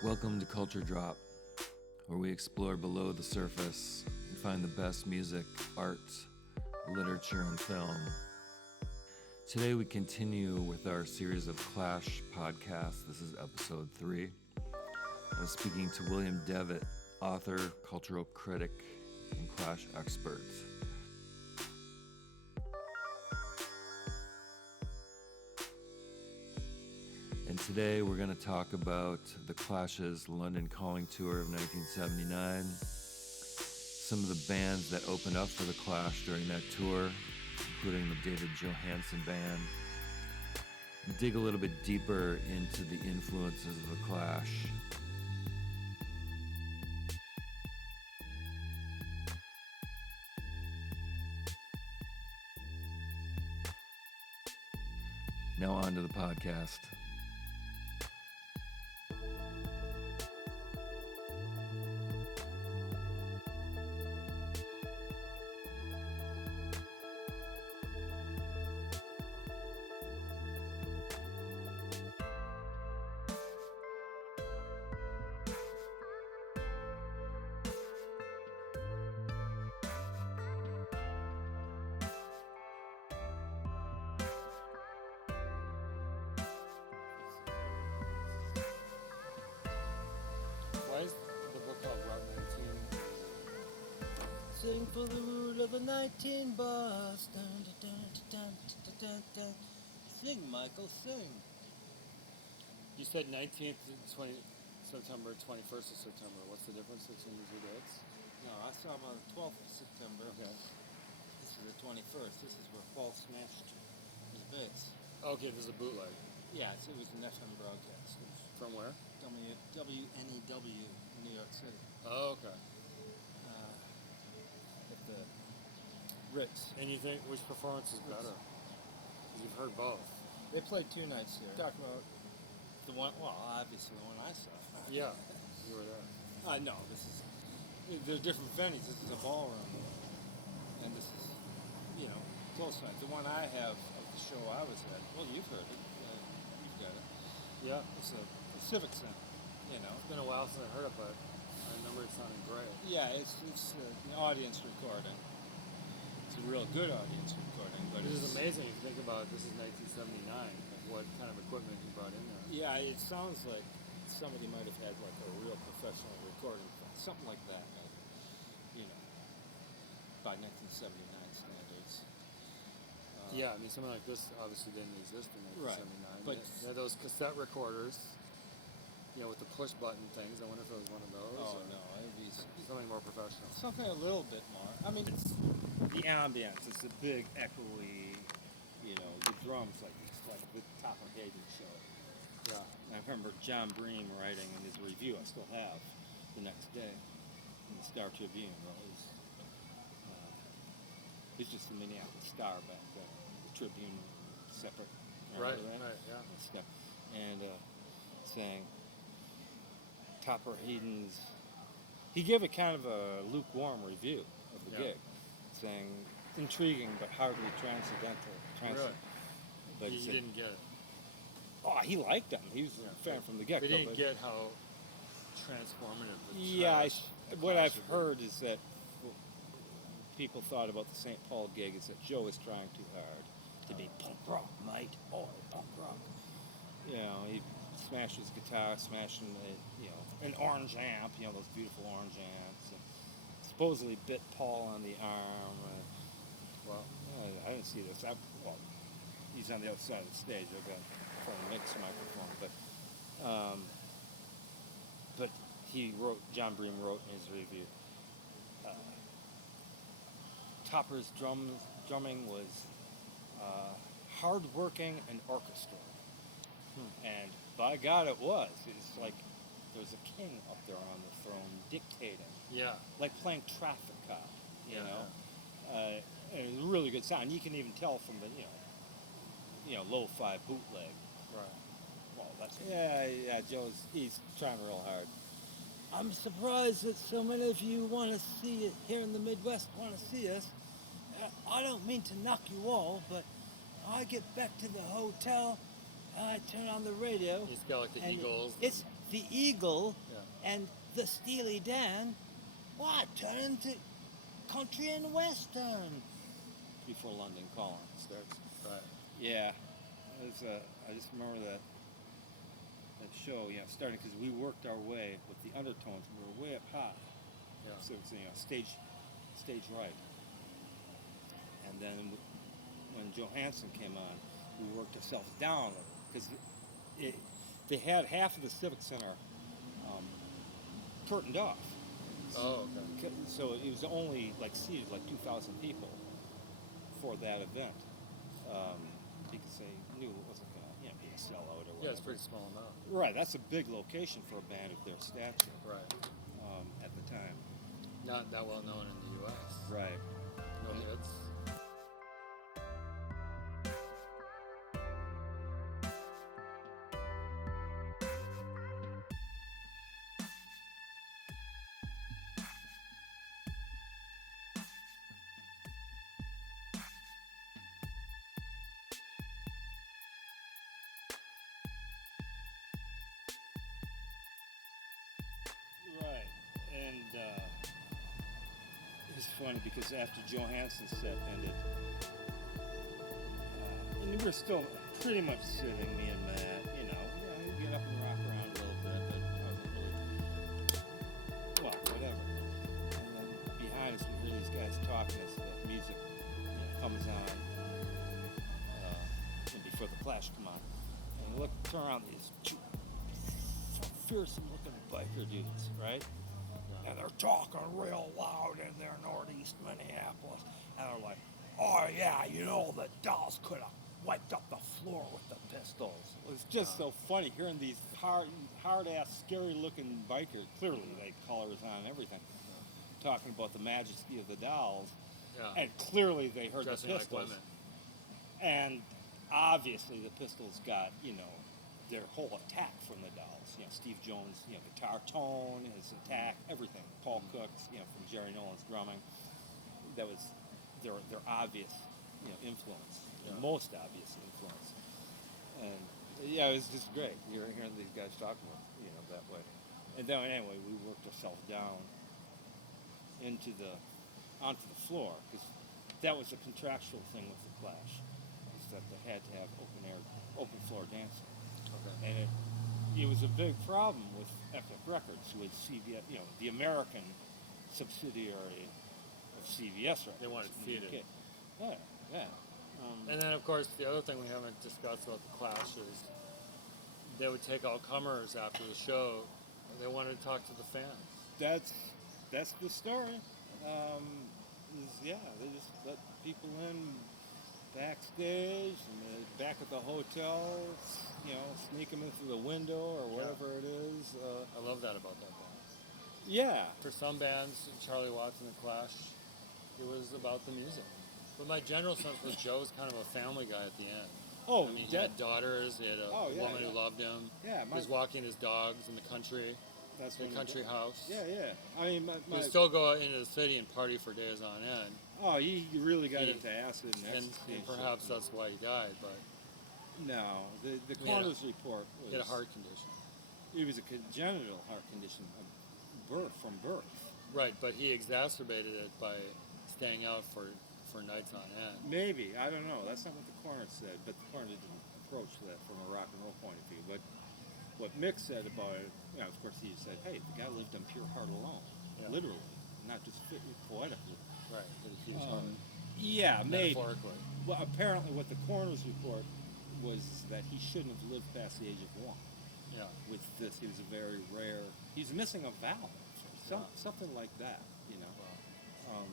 Welcome to Culture Drop, where we explore below the surface and find the best music, art, literature, and film. Today we continue with our series of Clash podcasts. This is episode 3. I was speaking to William Devitt, author, cultural critic, and Clash expert. And today we're going to talk about the Clash's London Calling Tour of 1979, some of the bands that opened up for the Clash during that tour, including the David Johansen Band, and dig a little bit deeper into the influences of the Clash. Now on to the podcast. Why is the book called Route 19? Sing for the root of the 19 bus. Dun, dun, dun, dun, dun, dun. Sing, Michael, sing. You said 19th to 20 September, 21st of September. What's the difference between these two dates? No, I saw him on the 12th of September. Okay. This is the 21st. This is where Paul smashed his bass. Okay, this is a bootleg. Yeah, it was an FM broadcast. It was From where? WNEW in New York City. Oh, okay. At the Ritz. And you think which performance is better? 'Cause you've heard both. They played 2 nights here. Talking about the one, well, obviously the one I saw. Yeah, you were there. No, this is, they're different venues. This is a ballroom, and this is, close night. The one I have of the show I was at, well, you've heard it. You've got it. Yeah. It's a Civic Center, It's been a while since I heard it, but I remember it sounding great. Yeah, it's an audience recording. It's a real good audience recording, but This is amazing if you think about it. This is 1979, like what kind of equipment you brought in there. Yeah, it sounds like somebody might have had like a real professional recording, something like that. By 1979 standards. Yeah, I mean, something like this obviously didn't exist in 1979. Right, but they had those cassette recorders, with the push button things. I wonder if it was one of those. Oh, or no, it'd be something more professional. something a little bit more. I mean, it's the ambience. It's a big, echoey, the drums, it's like the Top of Hayden show. Yeah. And I remember John Bream writing in his review, I still have, the next day, in the Star Tribune. It was just the Minneapolis Star back then. The Tribune, separate. Right, yeah. And saying, Topper Hayden's, he gave it kind of a lukewarm review of the gig, saying, intriguing but hardly transcendental. Really? But you didn't get it. Oh, he liked them. He was a fan from the get-go. They didn't get how transformative the what I've heard is that people thought about the St. Paul gig is that Joe is trying too hard to be punk rock, mate. Oh, punk rock. He smashed his guitar, smashing an orange amp, those beautiful orange amps, and supposedly bit Paul on the arm. Well, I didn't see this. He's on the outside of the stage. I've got a phone mix microphone, but John Bream wrote in his review, Topper's drumming was hard-working and orchestral. And by God, it was. It's like there's a king up there on the throne dictating. Yeah. Like playing traffic cop, Yeah. And it was a really good sound. You can even tell from the, lo-fi bootleg. Right. Well, he's trying real hard. I'm surprised that so many of you want to see it here in the Midwest, want to see us. I don't mean to knock you all, but I get back to the hotel, I turn on the radio. He's got like the and Eagles. It's the Eagle Yeah. and the Steely Dan, turn into country and western before London Calling starts. Right. Yeah, I just remember that show, starting because we worked our way with the undertones. We were way up high, Yeah. so it's stage right. And then when Johansson came on, we worked ourselves down because they had half of the Civic Center curtained off. Oh, okay. So it was only seated 2,000 people for that event, because they knew it wasn't going to be a sellout or whatever. Yeah, it's a pretty small amount. Right, that's a big location for a band of their stature. Right. At the time. Not that well known in the U.S. Right. No hits. Right, and it's funny because after Johansson's set ended, and we were still pretty much sitting, me and Matt, we'd get up and rock around a little bit, but I wasn't really, whatever. And then behind us, we hear these guys talking as the music comes on, and before the Clash come on. And we turn around, these two fearsome-looking biker dudes, right? And they're talking real loud in their northeast Minneapolis. And they're like, oh yeah, the Dolls could have wiped up the floor with the pistols. It was just so funny hearing these hard-ass, scary-looking bikers, clearly they colors on and everything, talking about the majesty of the Dolls. Yeah. And clearly they heard Dressing the like pistols. women. And obviously the Pistols got, their whole attack from the Dolls. Steve Jones, guitar tone, his attack, everything. Paul Cook's, from Jerry Nolan's drumming. That was their obvious, influence, the most obvious influence. And it was just great. You're hearing these guys talking about, that way. And then anyway, we worked ourselves down onto the floor because that was a contractual thing with the Clash, is that they had to have open floor dancing. Okay. And it was a big problem with Epic Records, with CBS, the American subsidiary of CBS Records. They wanted theater. Yeah. And then, of course, the other thing we haven't discussed about the Clash is they would take all comers after the show, and they wanted to talk to the fans. That's the story. They just let people in backstage and back at the hotel, sneak them in through the window or whatever it is. I love that about that band. Yeah. For some bands, Charlie Watts and the Clash, it was about the music. But my general sense was Joe was kind of a family guy at the end. Oh, I mean, he had daughters, he had a woman who loved him. Yeah, he was walking his dogs in the country, that's the country house. Yeah. I mean, he would still go out into the city and party for days on end. Oh, he really got into acid and ecstasy. And perhaps that's why he died, but... No, the coroner's report was... He had a heart condition. It was a congenital heart condition from birth. Right, but he exacerbated it by staying out for nights on end. Maybe, I don't know. That's not what the coroner said, but the coroner didn't approach that from a rock and roll point of view. But what Mick said about it, of course, he said, hey, the guy lived on pure heart alone, literally, not just poetically. Right, with a huge heart. Yeah, maybe. Metaphorically. Well, apparently what the coroner's report was that he shouldn't have lived past the age of 1. Yeah. With this, he was a very rare... He's missing a valve, something like that, Wow.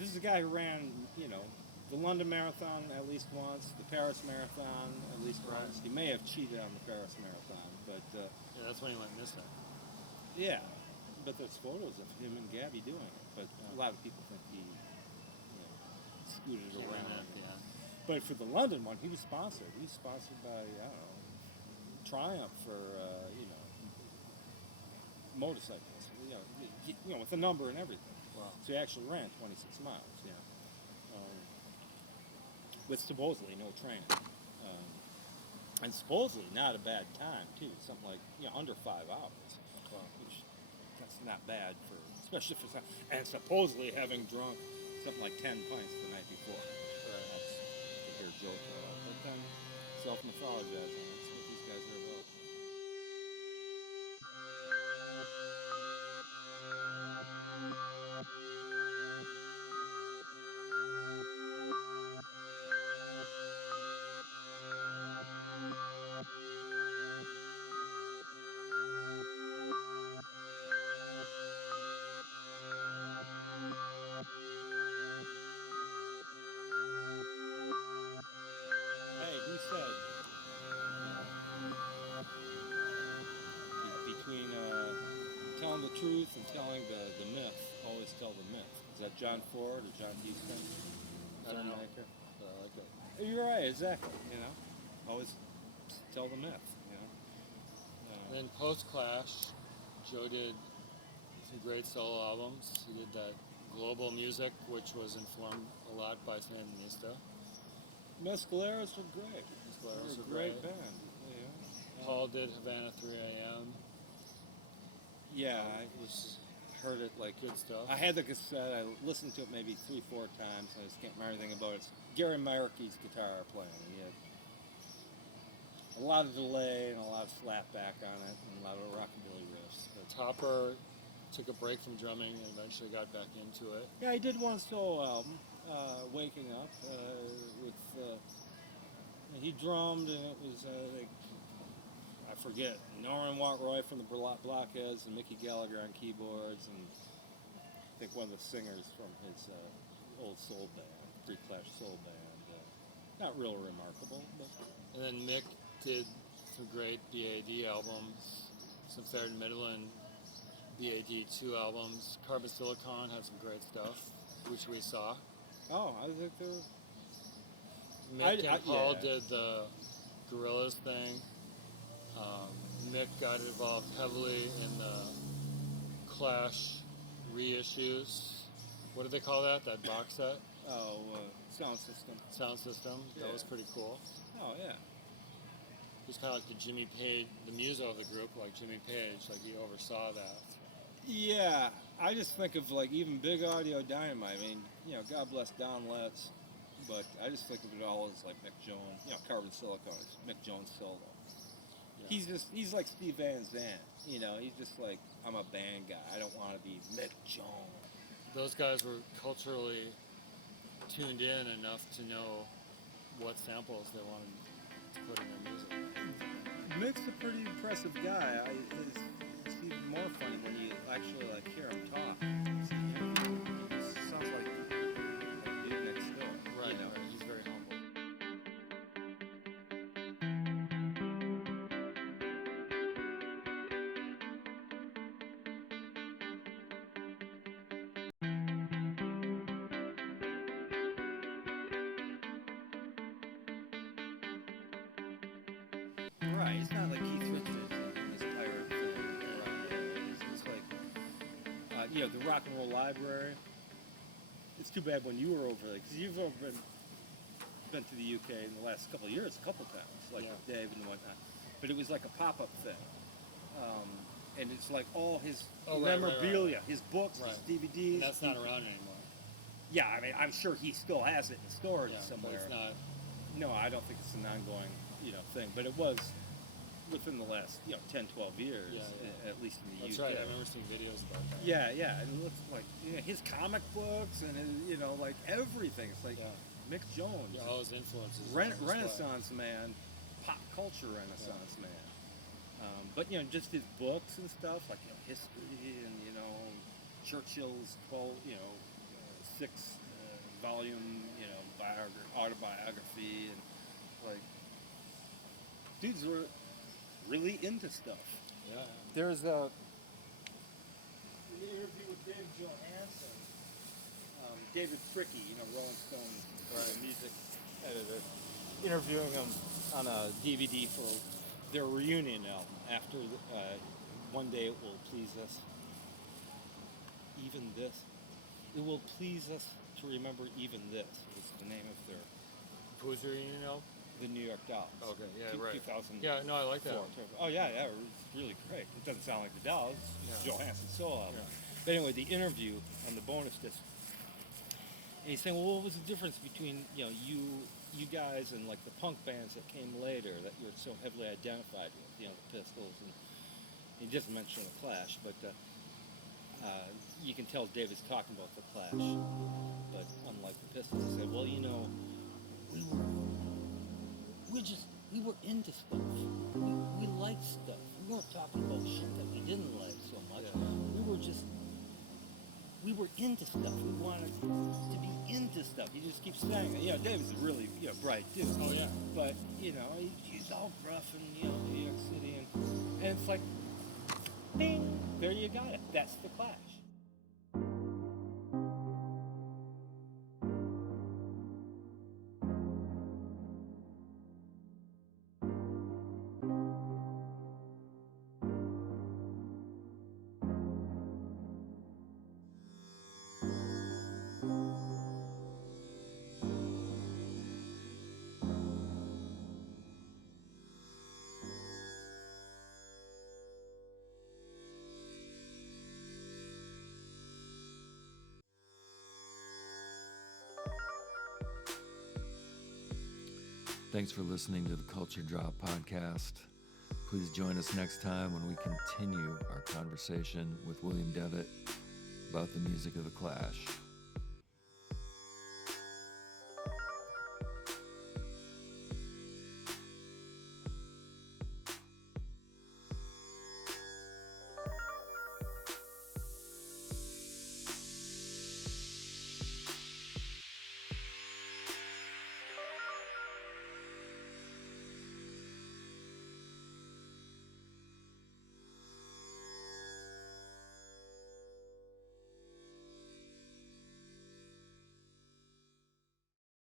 This is a guy who ran, the London Marathon at least once, the Paris Marathon at least once. He may have cheated on the Paris Marathon, but... yeah, that's when he went missing. Yeah, but there's photos of him and Gabby doing it. But a lot of people think he scooted around. But for the London one, he was sponsored. He was sponsored by, I don't know, Triumph for, motorcycles, with a number and everything. Wow. So he actually ran 26 miles, with supposedly no training. And supposedly not a bad time too. Something like under 5 hours, which that's not bad for, especially for some, and supposedly having drunk something like 10 pints the night before. Right. That's to hear Joe tell out. But then self-mythologizing. That's what these guys are about. Hey, who said between telling the truth and telling the myth, always tell the myth? Is that John Ford or John Huston? I don't know. Filmmaker? But I like it. You're right, exactly. Always tell the myth. And then post Clash, Joe did some great solo albums. He did that Global Music, which was informed a lot by Sandinista. Mescaleros are great. Mescaleros They're are a great great. band. Paul did Havana 3 a.m. Yeah, I heard it like Good stuff. I had the cassette. I listened to it maybe 3-4 times. I just can't remember anything about it. It's Gary Markey's guitar playing. He had a lot of delay and a lot of slapback on it, and a lot of rockabilly riffs. Topper took a break from drumming and eventually got back into it. Yeah, he did one solo album, Waking Up, with he drummed, and it was I forget, Norman Watt-Roy from the Blockheads and Mickey Gallagher on keyboards, and I think one of the singers from his old soul band, Pre-Clash soul band. Not real remarkable, but And then Mick did some great BAD albums, some Fair and Midland BAD 2 albums. Carbon Silicon had some great stuff, which we saw. oh, I think they were. Mick and Paul yeah. did the Gorillaz thing. Mick got involved heavily in the Clash reissues. What do they call that? That box set? Oh, sound system. Sound system. Yeah. That was pretty cool. Oh yeah. He was kind of like the Jimmy Page, the muso of the group, like Jimmy Page, like he oversaw that. Yeah, I just think of like even Big Audio Dynamite. I mean, God bless Don Letts, but I just think of it all as like Mick Jones. Carbon Silicon is Mick Jones solo. Yeah. He's like Steve Van Zandt. He's just like, I'm a band guy. I don't want to be Mick Jones. Those guys were culturally tuned in enough to know what samples they wanted to put in their music. Mick's a pretty impressive guy. It's even more funny when you actually like hear him talk. It sounds like dude next door. Right, right. He's very humble. Right, it's not like Keith Richards in this pirate film. Right. It's like, the Rock and Roll Library. It's too bad when you were over there, because you've been to the UK in the last couple of years, a couple times, like with Dave and whatnot. But it was like a pop-up thing. And it's like all his memorabilia, his books, his DVDs. And that's not around anymore. Yeah, I mean, I'm sure he still has it in storage somewhere. But it's not. No, I don't think it's an ongoing, thing. But it was within the last, 10, 12 years, at least in the UK. That's right. I remember seeing videos about that. Yeah, yeah. And it looks like his comic books and his, like everything. It's like Mick Jones, Yeah, all his influences. Renaissance man, pop culture Renaissance man. But just his books and stuff, like history and Churchill's 6-volume autobiography, and like dudes were really into stuff. Yeah. There's an interview with Dave Johansen, David Fricke, Rolling Stone music editor, interviewing him on a DVD for their reunion album after One Day It Will Please Us. Even This. It will please us to remember even this. It's the name of their... Who's your union album? the New York Dolls. Okay, yeah, right. 2004. Yeah, no, I like that. Oh yeah, it's really great. It doesn't sound like the Dolls. It's Yeah. Johansson's solo album. Yeah. But anyway, the interview on the bonus disc, and he's saying, well, what was the difference between you guys and like the punk bands that came later that you're so heavily identified with, the Pistols, and he doesn't mention the Clash, but you can tell David's talking about the Clash, but unlike the Pistols, he said, well, we were into stuff. We liked stuff. We weren't talking about shit that we didn't like so much. Yeah. We were into stuff. We wanted to be into stuff. He just keeps saying it. David's a really bright dude. Oh yeah. But he's all gruff and New York City, and it's like, ding, there you got it. That's the Clash. Thanks for listening to the Culture Drop podcast. Please join us next time when we continue our conversation with William Devitt about the music of the Clash.